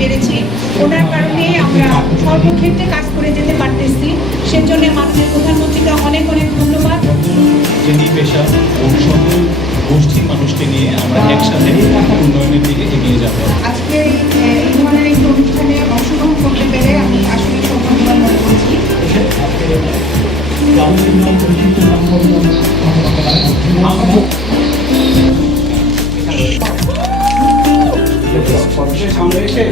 পেরেছি। ওনার কারণে আমরা সর্বক্ষেত্রে কাজ করে যেতে পারতেছি। সেজন্য মাননীয় প্রধানমন্ত্রীকে অনেক অনেক ধন্যবাদ। যে পেশা ও সকল গোষ্ঠীর মানুষকে নিয়ে আমরা একসাথে উন্নয়নের দিকে এগিয়ে যাব। আজকে এই ধরনের একটি অনুষ্ঠানে অংশগ্রহণ করতে পেরে আমি আসলে সৌভাগ্যবান মনে করছি। সামনে এসে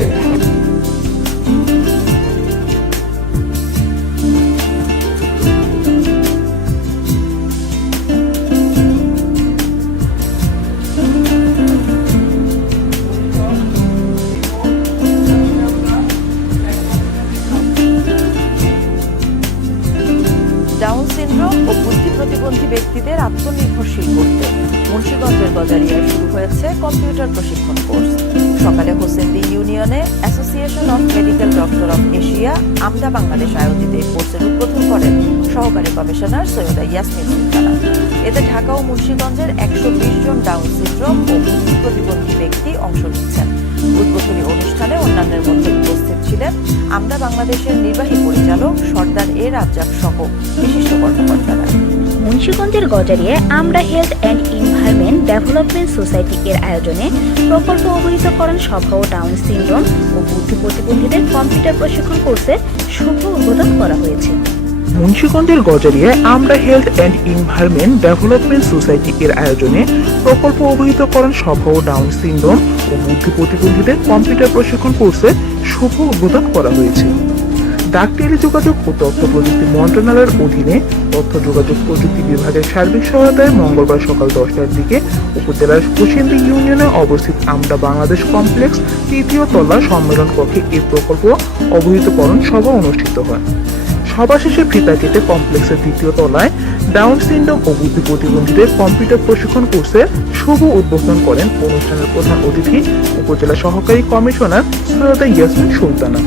ডাউন সিনড্রোম ও বুদ্ধি প্রতিবন্ধী ব্যক্তিদের আত্মনির্ভরশীল করতে মুন্সিগঞ্জের গজারিয়ায় শুরু হয়েছে কম্পিউটার প্রশিক্ষণ কোর্স। সকালে হোসেন্দি ইউনিয়নে association of medical doctor of Asia AMDA Bangladesh আয়োজিত এই কোর্সের উদ্বোধন করেন সহকারী কমিশনার সৈয়দা ইয়াসমিন সুলতানা। এতে ঢাকা ও মুন্সিগঞ্জের 120 জন ডাউন সিনড্রোম ও বুদ্ধি প্রতিবন্ধী ব্যক্তি অংশ নিচ্ছেন। উদ্বোধনী অনুষ্ঠানে অন্যান্যের মধ্যে উপস্থিত ছিলেন আমদা বাংলাদেশের নির্বাহী পরিচালক সর্দার এ রাজ্জাক সহ বিশিষ্ট কর্মকর্তারা। মুন্সিগঞ্জের গজারিয়ায় আমরা health and environment development society এর আয়োজনে প্রকল্প অবহিতকরণ সভা ও ডাউন সিনড্রোম ও বুদ্ধি প্রতিবন্ধীদের কম্পিউটার প্রশিক্ষণ কোর্সের শুভ উদ্বোধন করা হয়েছে। মুন্সিগঞ্জের গজারিয়ায় আমরা health and environment development society এর আয়োজনে প্রকল্প অবহিতকরণ সভা ও ডাউন সিনড্রোম ও বুদ্ধি প্রতিবন্ধীদের কম্পিউটার প্রশিক্ষণ কোর্সের শুভ উদ্বোধন করা হয়েছে। ডাক টেলিযোগাযোগ ও তথ্য প্রযুক্তি মন্ত্রণালয়ের অধীনে তথ্য যোগাযোগ প্রযুক্তি বিভাগের সার্বিক সহায়তায় মঙ্গলবার সকাল 10টার দিকে উপজেলার হোসেন্দি ইউনিয়নে অবস্থিত আমরা বাংলাদেশ কমপ্লেক্স 3য় তলা সম্মেলন কক্ষে এই প্রকল্প অবহিতকরণ সভা অনুষ্ঠিত হয়। সভা শেষে ফিতা কেটে কমপ্লেক্সের 2য় তলায় ডাউন সিনড্রোম ও বুদ্ধি প্রতিবন্ধীদের কম্পিউটার প্রশিক্ষণ কোর্সের শুভ উদ্বোধন করেন অনুষ্ঠানের প্রধান অতিথি উপজেলা সহকারী কমিশনার সৈয়দা ইয়াসমিন সুলতানা।